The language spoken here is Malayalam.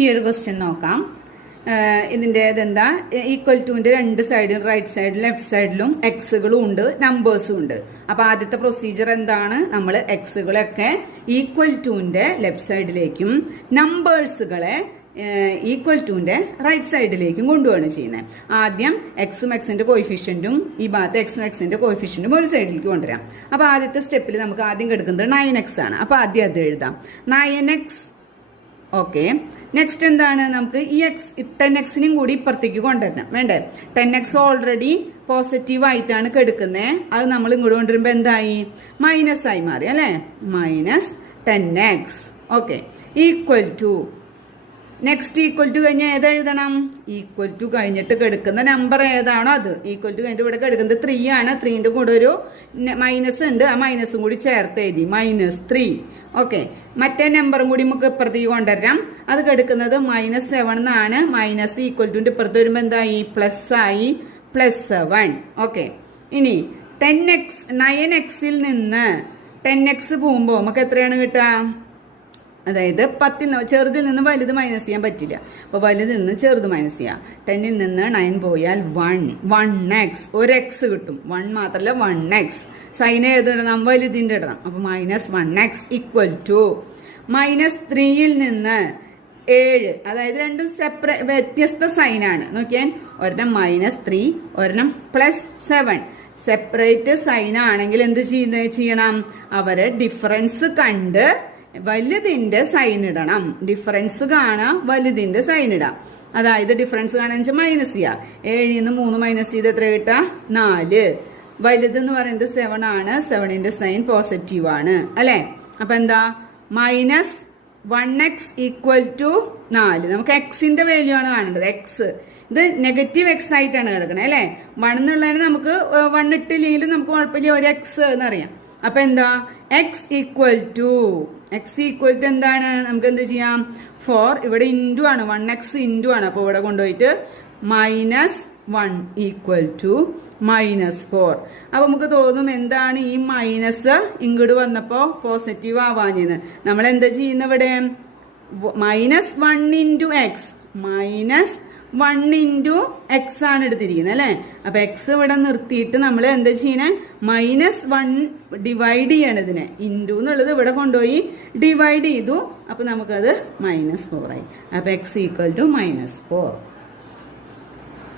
ഈ ഒരു ക്വസ്റ്റ്യൻ നോക്കാം. ഇതിൻ്റെ ഇതെന്താ, ഈക്വൽ ടുവിൻ്റെ രണ്ട് സൈഡിലും റൈറ്റ് സൈഡിലും ലെഫ്റ്റ് സൈഡിലും എക്സുകളും ഉണ്ട്, നമ്പേഴ്സും ഉണ്ട്. അപ്പോൾ ആദ്യത്തെ പ്രൊസീജിയർ എന്താണ്, നമ്മൾ എക്സുകളൊക്കെ ഈക്വൽ ടുവിൻ്റെ ലെഫ്റ്റ് സൈഡിലേക്കും നമ്പേഴ്സുകളെ ഈക്വൽ ടുവിൻ്റെ റൈറ്റ് സൈഡിലേക്കും കൊണ്ടുപോവാണ് ചെയ്യുന്നത്. ആദ്യം എക്സും എക്സിൻ്റെ കോയിഫിഷ്യൻറ്റും ഈ ഭാഗത്ത് എക്സും എക്സിൻ്റെ കോയിഫിഷ്യൻറ്റും ഒരു സൈഡിലേക്ക് കൊണ്ടുവരാം. അപ്പോൾ ആദ്യത്തെ സ്റ്റെപ്പിൽ നമുക്ക് ആദ്യം കിടക്കുന്നത് 9x ആണ്. അപ്പോൾ ആദ്യം അത് എഴുതാം, 9x. ഓക്കെ, നെക്സ്റ്റ് എന്താണ്, നമുക്ക് ഈ 10xനും കൂടി ഇപ്പുറത്തേക്ക് കൊണ്ടുവരണം വേണ്ടേ. 10x ഓൾറെഡി പോസിറ്റീവ് ആയിട്ടാണ് കിടക്കുന്നത്, അത് നമ്മൾ ഇങ്ങോട്ട് കൊണ്ടുവരുമ്പോൾ എന്തായി, മൈനസ് ആയി മാറി അല്ലേ, -10x. Okay, equal to, next equal to കഴിഞ്ഞാൽ ഏതെഴുതണം, ഈക്വൽ ടു കഴിഞ്ഞിട്ട് കിടക്കുന്ന നമ്പർ ഏതാണോ അത്. ഈക്വൽ ടു കഴിഞ്ഞിട്ട് ഇവിടെ കിടക്കുന്നത് 3 ആണ്, 3ന്റെ കൂടെ ഒരു മൈനസ് ഉണ്ട്, ആ മൈനസും കൂടി ചേർത്ത് എഴുതി -3. ഓക്കെ, മറ്റേ നമ്പറും കൂടി നമുക്ക് ഇപ്പുറത്തേക്ക് കൊണ്ടുവരാം. അത് കിടക്കുന്നത് -7 എന്നാണ്. മൈനസ് ഈക്വൽ ടുന്റെ ഇപ്പുറത്ത് വരുമ്പോൾ എന്തായി, പ്ലസ് ആയി, +7. ഓക്കെ, ഇനി 9xൽ നിന്ന് 10x പോകുമ്പോൾ നമുക്ക് എത്രയാണ് കിട്ടുക, അതായത് 10 ചെറുതിൽ നിന്ന് വലുത് മൈനസ് ചെയ്യാൻ പറ്റില്ല, അപ്പോൾ വലുതിൽ നിന്ന് ചെറുത് മൈനസ് ചെയ്യാം. 10ൽ നിന്ന് 9 പോയാൽ 1x, ഒരു എക്സ് കിട്ടും. 1 മാത്രമല്ല 1x. സൈൻ ഏതിടണം, വലുതിൻ്റെ ഇടണം. അപ്പോൾ -1x ഈക്വൽ ടു -3ൽ നിന്ന് 7, അതായത് രണ്ടും വ്യത്യസ്ത സൈനാണ്. നോക്കിയാൽ ഒരെണ്ണം -3, ഒരെണ്ണം +7. സെപ്പറേറ്റ് സൈൻ ആണെങ്കിൽ എന്ത് ചെയ്യണം, അവരെ ഡിഫറൻസ് കണ്ട് വലുതിന്റെ സൈൻ ഇടണം. ഡിഫറൻസ് കാണാം, വലുതിന്റെ സൈൻ ഇടാം. അതായത് ഡിഫറൻസ് കാണാന്ന് വെച്ചാൽ മൈനസ് ചെയ്യാം. 7ൽ നിന്ന് 3 മൈനസ് ചെയ്ത് എത്ര കിട്ടാ, 4. വലുത് എന്ന് പറയുന്നത് 7 ആണ്, 7ന്റെ സൈൻ പോസിറ്റീവ് ആണ് അല്ലെ. അപ്പൊ എന്താ, -1x ഈക്വൽ ടു 4. നമുക്ക് എക്സിന്റെ വാല്യൂ ആണ് കാണേണ്ടത്. എക്സ് ഇത് നെഗറ്റീവ് എക്സ് ആയിട്ടാണ് കിടക്കണേ അല്ലെ. 1 എന്നുള്ളതിന് നമുക്ക് 1 ഇട്ടില്ലെങ്കിലും നമുക്ക് കുഴപ്പമില്ല, ഒരു എക്സ് എന്നറിയാം. അപ്പൊ എന്താ, എക്സ് ഈക്വൽ ടു എന്താണ്, നമുക്ക് എന്ത് ചെയ്യാം, 4. ഇവിടെ ഇൻറ്റു ആണ്, 1x ഇൻറ്റു ആണ്. അപ്പോൾ ഇവിടെ കൊണ്ടുപോയിട്ട് -1 ഈക്വൽ ടു -4. അപ്പൊ നമുക്ക് തോന്നും എന്താണ് ഈ മൈനസ് ഇങ്ങോട്ട് വന്നപ്പോൾ പോസിറ്റീവ് ആവാഞ്ഞെന്ന്. നമ്മൾ എന്താ ചെയ്യുന്ന ഇവിടെ, -1 ഇൻറ്റു എക്സ്, -1 × x ആണ് എടുത്തിരിക്കുന്നത് അല്ലെ. അപ്പൊ എക്സ് ഇവിടെ നിർത്തിയിട്ട് നമ്മൾ എന്താ ചെയ്യുന്നത്, -1 ഡിവൈഡ് ചെയ്യണം ഇതിനെ. ഇൻറ്റു എന്നുള്ളത് ഇവിടെ കൊണ്ടുപോയി ഡിവൈഡ് ചെയ്തു, അപ്പൊ നമുക്കത് -4 ആയി. അപ്പൊ x ഈക്വൽ ടു -4.